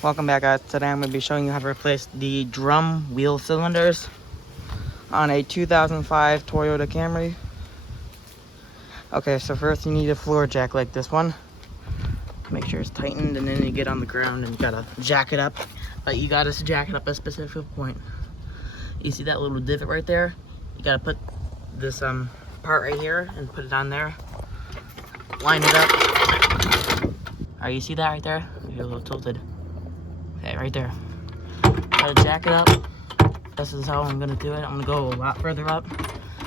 Welcome back, guys. Today I'm going to be showing you how to replace the drum wheel cylinders on a 2005 Toyota Camry. Okay, so first you need a floor jack like this one. Make sure it's tightened, and then you get on the ground and you gotta jack it up. But you gotta jack it up at a specific point. You see that little divot right there? You gotta put this part right here and put it on there. Line it up. Alright, you see that right there? You're a little tilted. Okay, right there. Gotta jack it up. This is how I'm gonna do it. I'm gonna go a lot further up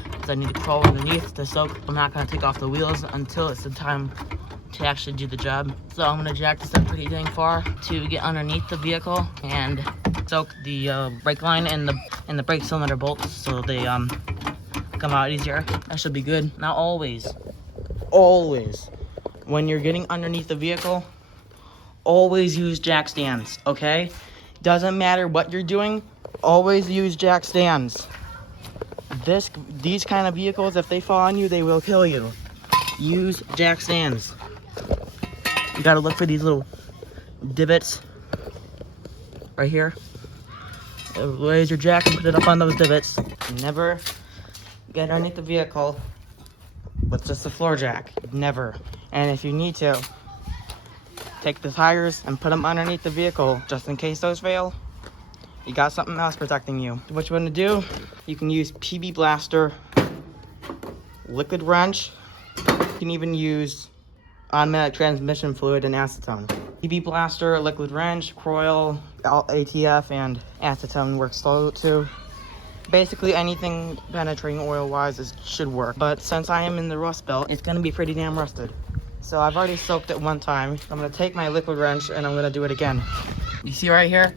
because I need to crawl underneath to soak. I'm not gonna take off the wheels until it's the time to actually do the job. So I'm gonna jack this up pretty dang far to get underneath the vehicle and soak the brake line and the brake cylinder bolts so they come out easier. That should be good. Now always, when you're getting underneath the vehicle, always use jack stands, okay? Doesn't matter what you're doing, always use jack stands. These kind of vehicles, if they fall on you, they will kill you. Use jack stands. You gotta look for these little divots right here. Raise your jack and put it up on those divots. Never get underneath the vehicle with just a floor jack. Never. And if you need to, take the tires and put them underneath the vehicle just in case those fail. You got something else protecting you. What you want to do, you can use PB Blaster, liquid wrench. You can even use automatic transmission fluid and acetone. PB Blaster, liquid wrench, coil, ATF, and acetone works slow too. Basically anything penetrating oil wise should work. But since I am in the rust belt, it's going to be pretty damn rusted. So I've already soaked it one time. I'm gonna take my liquid wrench and I'm gonna do it again. You see right here?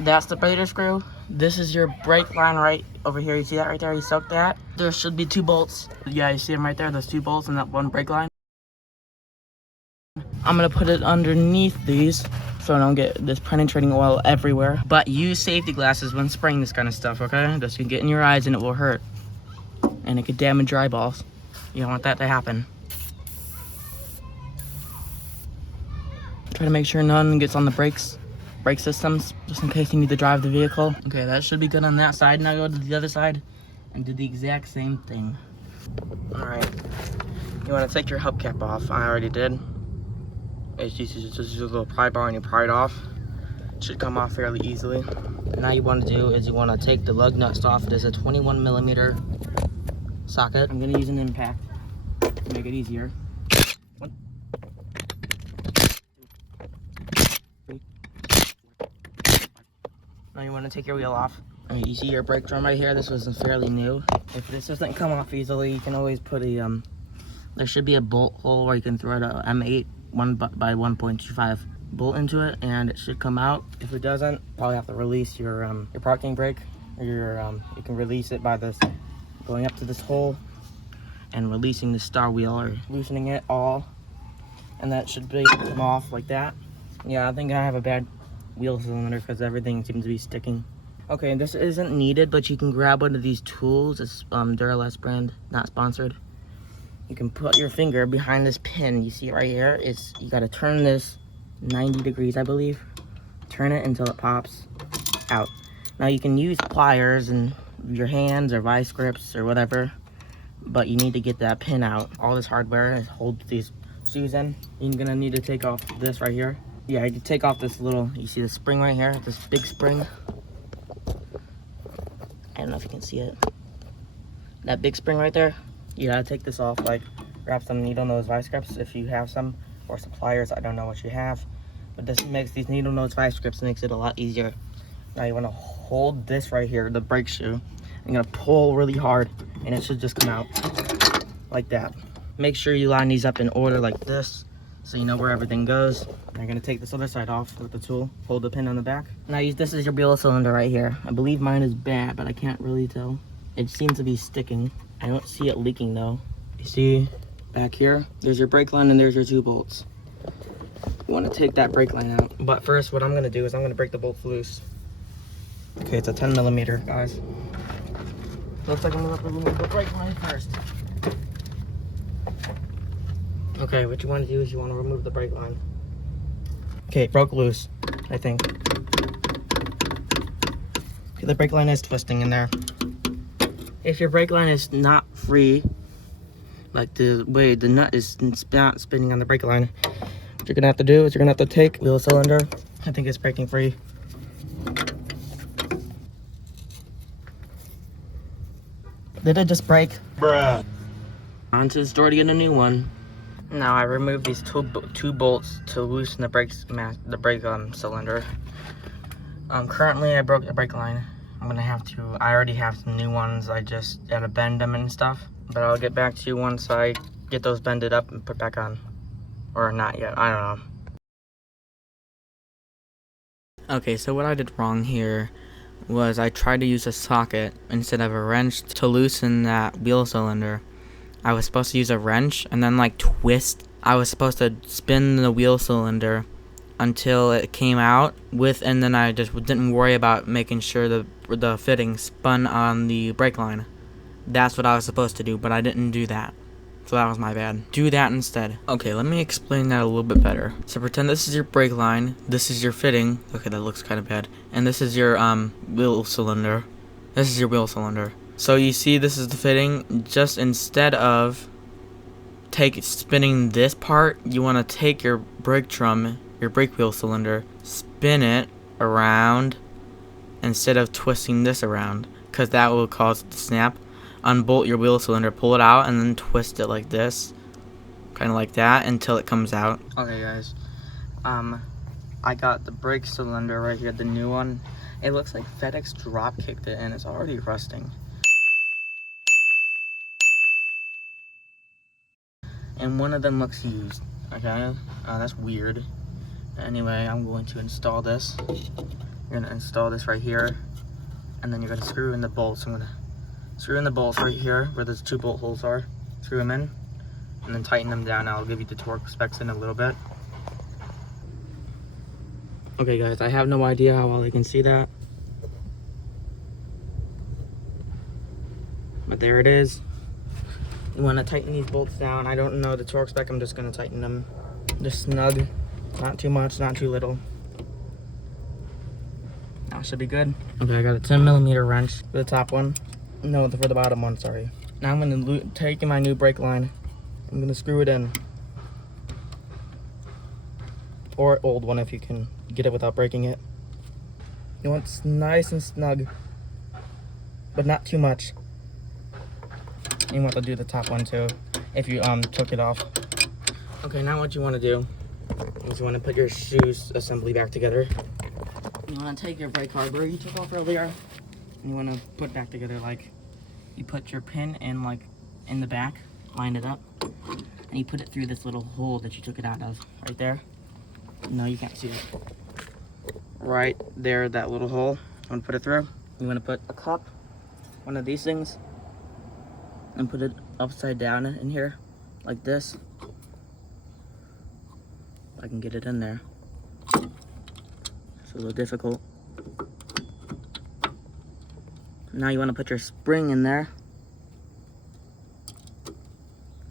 That's the breeder screw. This is your brake line right over here. You see that right there? You soaked that. There should be 2 bolts. Yeah, you see them right there? There's 2 bolts in that one brake line. I'm gonna put it underneath these so I don't get this penetrating oil everywhere. But use safety glasses when spraying this kind of stuff, okay? This can get in your eyes and it will hurt. And it could damage your eyeballs. You don't want that to happen. Try to make sure none gets on the brake systems, just in case you need to drive the vehicle. Okay, that should be good on that side. Now go to the other side and do the exact same thing. All right, you want to take your hubcap off. I already did. It's just a little pry bar and you pry it off. It should come off fairly easily. Now you want to do is you want to take the lug nuts off. There's a 21mm socket. I'm gonna use an impact to make it easier. 1, 2, 3, 4, 5. Now you want to take your wheel off. I mean, you see your brake drum right here. This was fairly new. If this doesn't come off easily, you can always put a there should be a bolt hole where you can throw a M8 1 by 1.25 bolt into it, and it should come out. If it doesn't, probably have to release your parking brake, or you can release it by this going up to this hole and releasing the star wheel or loosening it all, and that should be able to come off like that. Yeah, I think I have a bad wheel cylinder because everything seems to be sticking. Okay, and this isn't needed, but you can grab one of these tools. It's Duraless brand, not sponsored. You can put your finger behind this pin. You see it right here? You got to turn this 90 degrees, I believe. Turn it until it pops out. Now you can use pliers and your hands or vice grips or whatever, but you need to get that pin out. All this hardware holds these shoes in. You're gonna need to take off this right here. Yeah, you can take off this little, you see the spring right here, this big spring. I don't know if you can see it. That big spring right there, you gotta take this off. Like, grab some needle nose vice grips if you have some, or some pliers. I don't know what you have, but this makes these needle nose vice grips, makes it a lot easier. Now you want to hold this right here, the brake shoe. I'm gonna pull really hard and it should just come out like that. Make sure you line these up in order like this so you know where everything goes. I'm gonna take this other side off with the tool, hold the pin on the back. Now this is your wheel cylinder right here. I believe mine is bad, but I can't really tell. It seems to be sticking. I don't see it leaking though. You see back here, there's your brake line and there's your 2 bolts. You want to take that brake line out. But first what I'm gonna do is I'm gonna break the bolts loose. Okay, it's a 10mm, guys. Looks like I'm gonna remove the brake line first. Okay, what you want to do is you want to remove the brake line. Okay, it broke loose, I think. Okay, the brake line is twisting in there. If your brake line is not free, like the way the nut is not spinning on the brake line, what you're gonna have to do is you're gonna have to take wheel cylinder. I think it's braking free. Did it just break? Bruh. On to the store to get a new one. Now I removed these two bolts to loosen the brake cylinder. Currently I broke the brake line. I'm gonna have to. I already have some new ones. I just had to bend them and stuff. But I'll get back to you once I get those bended up and put back on, or not yet. I don't know. Okay, so what I did wrong here was I tried to use a socket instead of a wrench to loosen that wheel cylinder. I was supposed to use a wrench and then like twist. I was supposed to spin the wheel cylinder until it came out with, and then I just didn't worry about making sure the fitting spun on the brake line. That's what I was supposed to do, but I didn't do that. So that was my bad. Do that instead. Okay, let me explain that a little bit better. So pretend this is your brake line, this is your fitting. Okay, that looks kind of bad. And this is your wheel cylinder. This is your wheel cylinder. So you see this is the fitting. Just instead of spinning this part, you want to take your brake drum, your brake wheel cylinder, spin it around instead of twisting this around, because that will cause it to snap. Unbolt your wheel cylinder, pull it out, and then twist it like this, kind of like that, until it comes out. Okay guys, I got the brake cylinder right here, the new one. It looks like FedEx drop kicked it and it's already rusting. And one of them looks used. Okay, that's weird. Anyway, I'm going to install this. You're gonna install this right here, and then you're gonna screw in the bolts. I'm gonna screw in the bolts right here where those two bolt holes are. Screw them in, and then tighten them down. I'll give you the torque specs in a little bit. Okay guys, I have no idea how well you can see that, but there it is. You want to tighten these bolts down. I don't know the torque spec. I'm just going to tighten them just snug. Not too much, not too little. That should be good. Okay, I got a 10mm wrench for the top one. No, for the bottom one, sorry. Now I'm going to take my new brake line. I'm going to screw it in. Or old one if you can get it without breaking it. You want it nice and snug, but not too much. You want to do the top one too, if you took it off. Okay, now what you want to do is you want to put your shoes assembly back together. You want to take your brake hardware you took off earlier, and you want to put it back together like you put your pin in, like in the back, line it up, and you put it through this little hole that you took it out of, right there. No, you can't see it. Right there, that little hole. You want to put it through. You want to put a cup, one of these things, and put it upside down in here, like this. I can get it in there. It's a little difficult. Now you want to put your spring in there.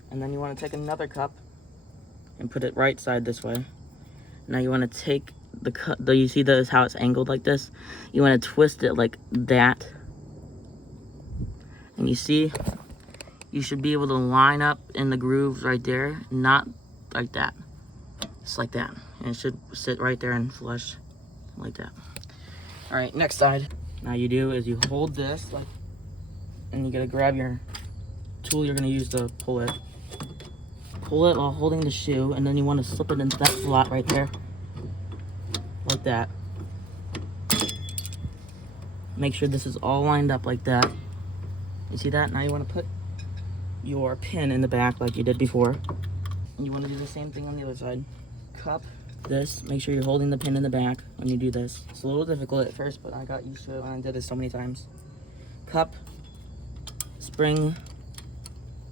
And then you want to take another cup and put it right side this way. Now you want to take the cup, you see this, how it's angled like this? You want to twist it like that. And you see, you should be able to line up in the grooves right there, not like that. Just like that. And it should sit right there and flush like that. All right, next side. Now you do is you hold this, like, and you gotta grab your tool you're gonna use to pull it. Pull it while holding the shoe, and then you want to slip it into that slot right there. Like that. Make sure this is all lined up like that. You see that? Now you want to put your pin in the back like you did before. And you want to do the same thing on the other side. Cup this. Make sure you're holding the pin in the back when you do this. It's a little difficult at first, but I got used to it when I did this so many times. Cup, spring.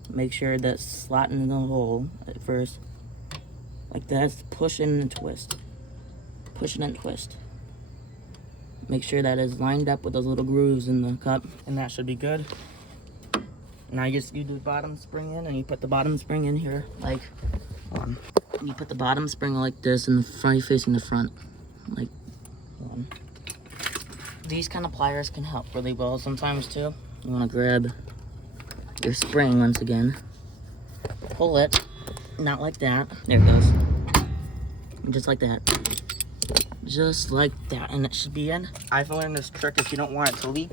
Make sure that's slot in the hole at first. Like that. Push in and twist. Push it and twist. Make sure that is lined up with those little grooves in the cup, and that should be good. Now you do the bottom spring in, and you put the bottom spring in here, like, You put the bottom spring like this and the front facing the front. Like one. These kind of pliers can help really well sometimes too. You want to grab your spring once again. Pull it. Not like that. There it goes. Just like that. Just like that. And it should be in. I've learned this trick if you don't want it to leak.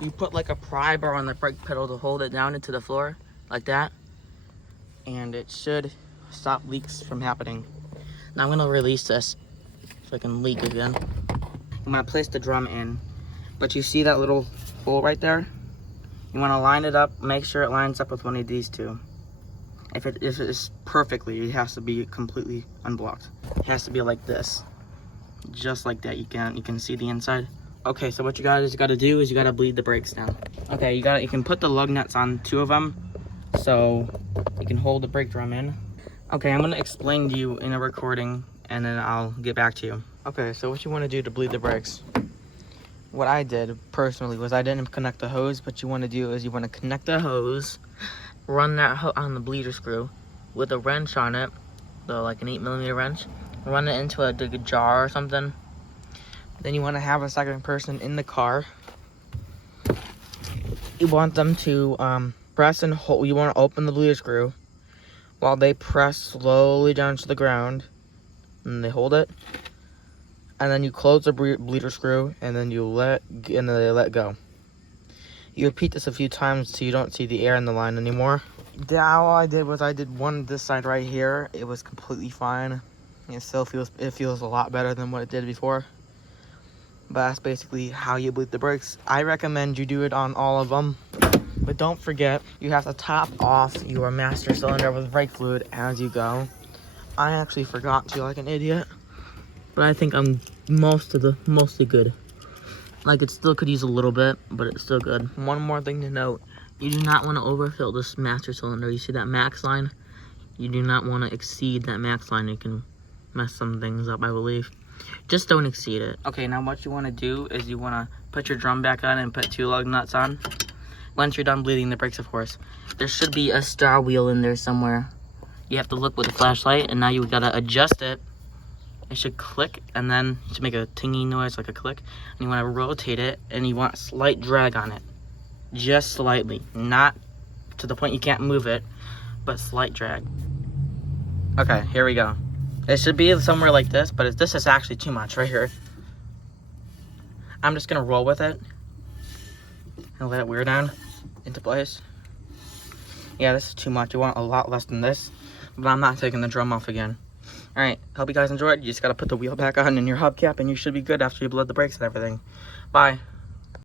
You put like a pry bar on the brake pedal to hold it down into the floor. Like that. And it should stop leaks from happening. Now I'm going to release this so I can leak again. I'm going to place the drum in. But you see that little hole right there? You want to line it up. Make sure it lines up with one of these two. If it is perfectly, it has to be completely unblocked. It has to be like this, just like that. You can see the inside. Okay, so what you gotta do is you gotta bleed the brakes down. Okay, you can put the lug nuts on 2 of them, so you can hold the brake drum in. Okay, I'm gonna explain to you in a recording, and then I'll get back to you. Okay, so what you want to do to bleed the brakes? What I did personally was I didn't connect the hose. What you want to do is you want to connect the hose. Run that on the bleeder screw with a wrench on it, so like an 8mm wrench. Run it into a jar or something. Then you want to have a second person in the car. You want them to press and hold. You want to open the bleeder screw while they press slowly down to the ground, and they hold it. And then you close the bleeder screw, and then they let go. You repeat this a few times till you don't see the air in the line anymore. All I did was I did one this side right here. It was completely fine. It still feels a lot better than what it did before. But that's basically how you bleed the brakes. I recommend you do it on all of them. But don't forget, you have to top off your master cylinder with brake fluid as you go. I actually forgot to, like an idiot. But I think I'm mostly good. Like, it still could use a little bit, but it's still good. One more thing to note, you do not want to overfill this master cylinder. You see that max line? You do not want to exceed that max line. It can mess some things up, I believe. Just don't exceed it. Okay, now what you want to do is you want to put your drum back on and put 2 lug nuts on. Once you're done bleeding the brakes, of course. There should be a star wheel in there somewhere. You have to look with a flashlight, and now you got to adjust it. It should click, and then it should make a tinging noise like a click. And you want to rotate it, and you want slight drag on it. Just slightly. Not to the point you can't move it, but slight drag. Okay, here we go. It should be somewhere like this, but this is actually too much right here. I'm just going to roll with it and let it wear down into place. Yeah, this is too much. You want a lot less than this, but I'm not taking the drum off again. Alright, hope you guys enjoyed. You just gotta put the wheel back on in your hubcap and you should be good after you bled the brakes and everything. Bye.